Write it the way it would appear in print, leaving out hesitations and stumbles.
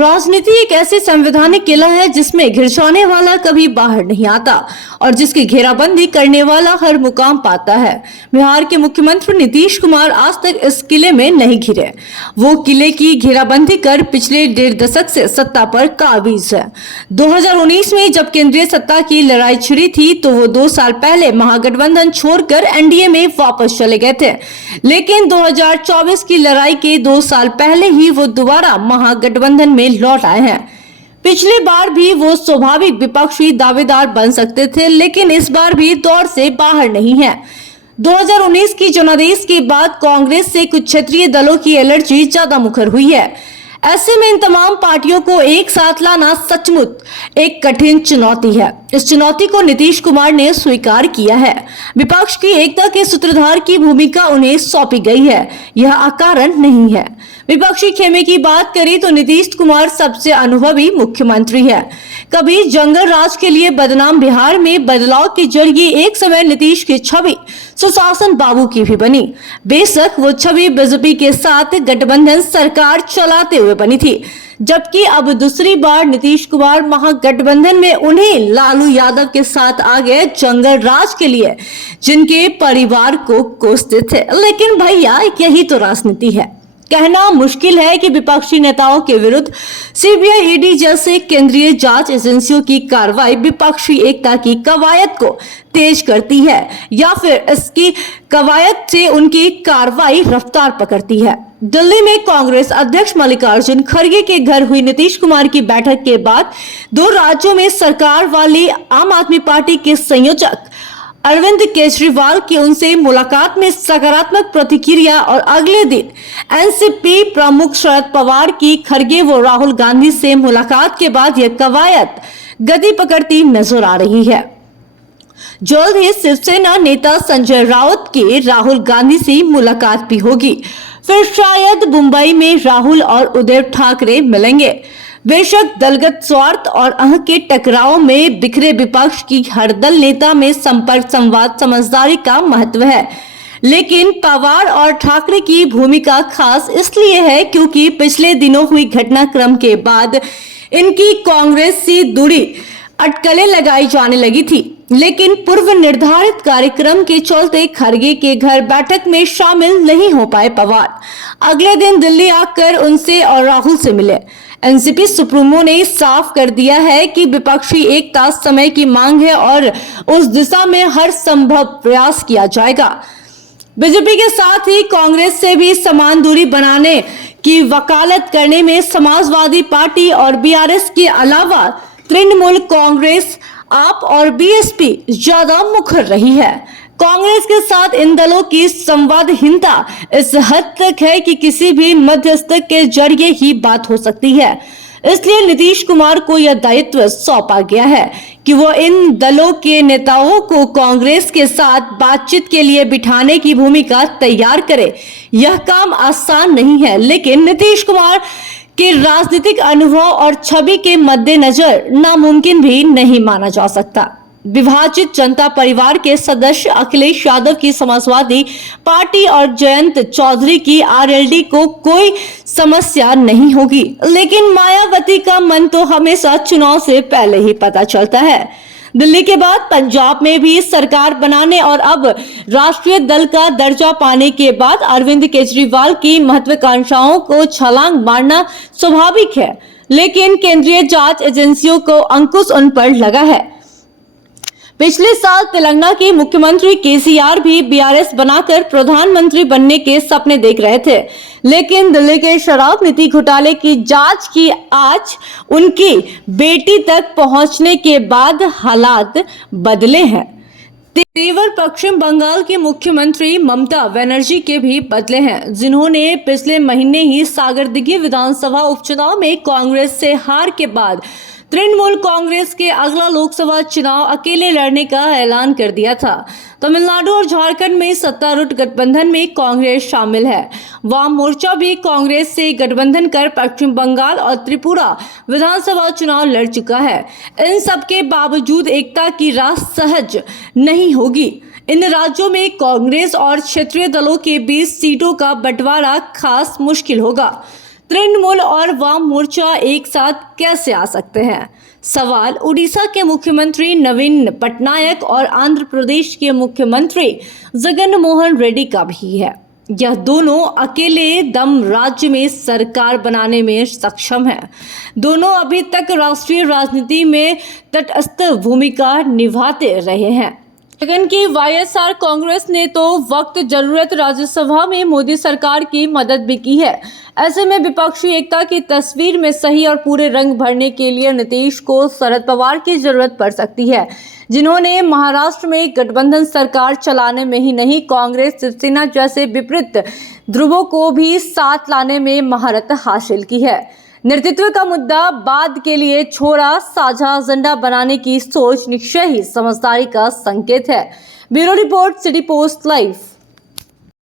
राजनीति एक ऐसी संवैधानिक किला है जिसमें घिरछाने वाला कभी बाहर नहीं आता और जिसकी घेराबंदी करने वाला हर मुकाम पाता है। बिहार के मुख्यमंत्री नीतीश कुमार आज तक इस किले में नहीं घिरे। वो किले की घेराबंदी कर पिछले 1.5 दशक से सत्ता पर काबिज है। 2019 में जब केंद्रीय सत्ता की लड़ाई छिड़ी थी तो वो 2 साल पहले महागठबंधन छोड़कर एनडीए में वापस चले गए थे, लेकिन 2024 की लड़ाई के 2 साल पहले ही वो दोबारा महागठबंधन में लौट आए हैं। पिछली बार भी वो स्वाभाविक विपक्षी दावेदार बन सकते थे, लेकिन इस बार भी दौर से बाहर नहीं है। 2019 की जनादेश के बाद कांग्रेस से कुछ क्षेत्रीय दलों की एलर्जी ज्यादा मुखर हुई है। ऐसे में इन तमाम पार्टियों को एक साथ लाना सचमुच एक कठिन चुनौती है। इस चुनौती को नीतीश कुमार ने स्वीकार किया है। विपक्ष की एकता के सूत्रधार की भूमिका उन्हें सौंपी गई है, यह अकारण नहीं है। विपक्षी खेमे की बात करें तो नीतीश कुमार सबसे अनुभवी मुख्यमंत्री है। कभी जंगल राज के लिए बदनाम बिहार में बदलाव के जरिए एक समय नीतीश की छवि सुशासन बाबू की भी बनी। बेशक वो छवि बीजेपी के साथ गठबंधन सरकार चलाते हुए बनी थी, जबकि अब दूसरी बार नीतीश कुमार महागठबंधन में उन्हें लालू यादव के साथ आ गए जंगल राज के लिए, जिनके परिवार को कोसते थे। लेकिन भैया, यही तो राजनीति है। कहना मुश्किल है कि विपक्षी नेताओं के विरुद्ध सीबीआई, ईडी जैसे केंद्रीय जांच एजेंसियों की कार्रवाई विपक्षी एकता की कवायद को तेज करती है या फिर इसकी कवायद से उनकी कार्रवाई रफ्तार पकड़ती है। दिल्ली में कांग्रेस अध्यक्ष मल्लिकार्जुन खड़गे के घर हुई नीतीश कुमार की बैठक के बाद 2 राज्यों में सरकार वाली आम आदमी पार्टी के संयोजक अरविंद केजरीवाल की उनसे मुलाकात में सकारात्मक प्रतिक्रिया और अगले दिन एनसीपी प्रमुख शरद पवार की खड़गे व राहुल गांधी से मुलाकात के बाद यह कवायद गति पकड़ती नजर आ रही है। जल्द ही शिवसेना नेता संजय राउत की राहुल गांधी से मुलाकात भी होगी। फिर शायद मुंबई में राहुल और उद्धव ठाकरे मिलेंगे। बेशक दलगत स्वार्थ और अह के टकराव में बिखरे विपक्ष की हर दल नेता में संपर्क, संवाद, समझदारी का महत्व है, लेकिन पवार और ठाकरे की भूमिका खास इसलिए है क्योंकि पिछले दिनों हुई घटनाक्रम के बाद इनकी कांग्रेस से दूरी अटकलें लगाई जाने लगी थी, लेकिन पूर्व निर्धारित कार्यक्रम के चलते खड़गे के घर बैठक में शामिल नहीं हो पाए पवार। अगले दिन दिल्ली आकर उनसे और राहुल से मिले। एनसीपी सुप्रीमो ने साफ कर दिया है कि विपक्षी एकता समय की मांग है और उस दिशा में हर संभव प्रयास किया जाएगा। बीजेपी के साथ ही कांग्रेस से भी समान दूरी बनाने की वकालत करने में समाजवादी पार्टी और बीआरएस के अलावा तृणमूल कांग्रेस, आप और बीएसपी ज्यादा मुखर रही है। कांग्रेस के साथ इन दलों की संवादहीनता इस हद तक है कि किसी भी मध्यस्थ के जरिए ही बात हो सकती है। इसलिए नीतीश कुमार को यह दायित्व सौंपा गया है कि वो इन दलों के नेताओं को कांग्रेस के साथ बातचीत के लिए बिठाने की भूमिका तैयार करे। यह काम आसान नहीं है, लेकिन नीतीश कुमार के राजनीतिक अनुभव और छवि के मद्देनजर नामुमकिन भी नहीं माना जा सकता। विभाजित जनता परिवार के सदस्य अखिलेश यादव की समाजवादी पार्टी और जयंत चौधरी की आरएलडी को कोई समस्या नहीं होगी, लेकिन मायावती का मन तो हमेशा चुनाव से पहले ही पता चलता है। दिल्ली के बाद पंजाब में भी सरकार बनाने और अब राष्ट्रीय दल का दर्जा पाने के बाद अरविंद केजरीवाल की महत्वाकांक्षाओं को छलांग मारना स्वाभाविक है, लेकिन केंद्रीय जांच एजेंसियों को अंकुश उन पर लगा है। पिछले साल तेलंगाना के मुख्यमंत्री केसीआर भी बीआरएस बनाकर प्रधानमंत्री बनने के सपने देख रहे थे, लेकिन दिल्ली के शराब नीति घोटाले की जांच की आज उनकी बेटी तक पहुंचने के बाद हालात बदले हैं। तेवर पश्चिम बंगाल के मुख्यमंत्री ममता बनर्जी के भी बदले हैं, जिन्होंने पिछले महीने ही सागरदिघी विधानसभा उपचुनाव में कांग्रेस से हार के बाद तृणमूल कांग्रेस के अगला लोकसभा चुनाव अकेले लड़ने का ऐलान कर दिया था। तमिलनाडु और झारखंड में सत्तारूढ़ गठबंधन में कांग्रेस शामिल है। वाम मोर्चा भी कांग्रेस से गठबंधन कर पश्चिम बंगाल और त्रिपुरा विधानसभा चुनाव लड़ चुका है। इन सब के बावजूद एकता की राह सहज नहीं होगी। इन राज्यों में कांग्रेस और क्षेत्रीय दलों के बीच सीटों का बंटवारा खास मुश्किल होगा। तृणमूल और वाम मोर्चा एक साथ कैसे आ सकते हैं? सवाल उड़ीसा के मुख्यमंत्री नवीन पटनायक और आंध्र प्रदेश के मुख्यमंत्री जगन मोहन रेड्डी का भी है। यह दोनों अकेले दम राज्य में सरकार बनाने में सक्षम हैं। दोनों अभी तक राष्ट्रीय राजनीति में तटस्थ भूमिका निभाते रहे हैं। जगन की वाईएसआर कांग्रेस ने तो वक्त जरूरत राज्यसभा में मोदी सरकार की मदद भी की है। ऐसे में विपक्षी एकता की तस्वीर में सही और पूरे रंग भरने के लिए नीतीश को शरद पवार की जरूरत पड़ सकती है, जिन्होंने महाराष्ट्र में गठबंधन सरकार चलाने में ही नहीं, कांग्रेस शिवसेना जैसे विपरीत ध्रुवों को भी साथ लाने में महारत हासिल की है। नेतृत्व का मुद्दा बाद के लिए छोड़ा, साझा एजेंडा बनाने की सोच निश्चय ही समझदारी का संकेत है। Bureau report, city post live.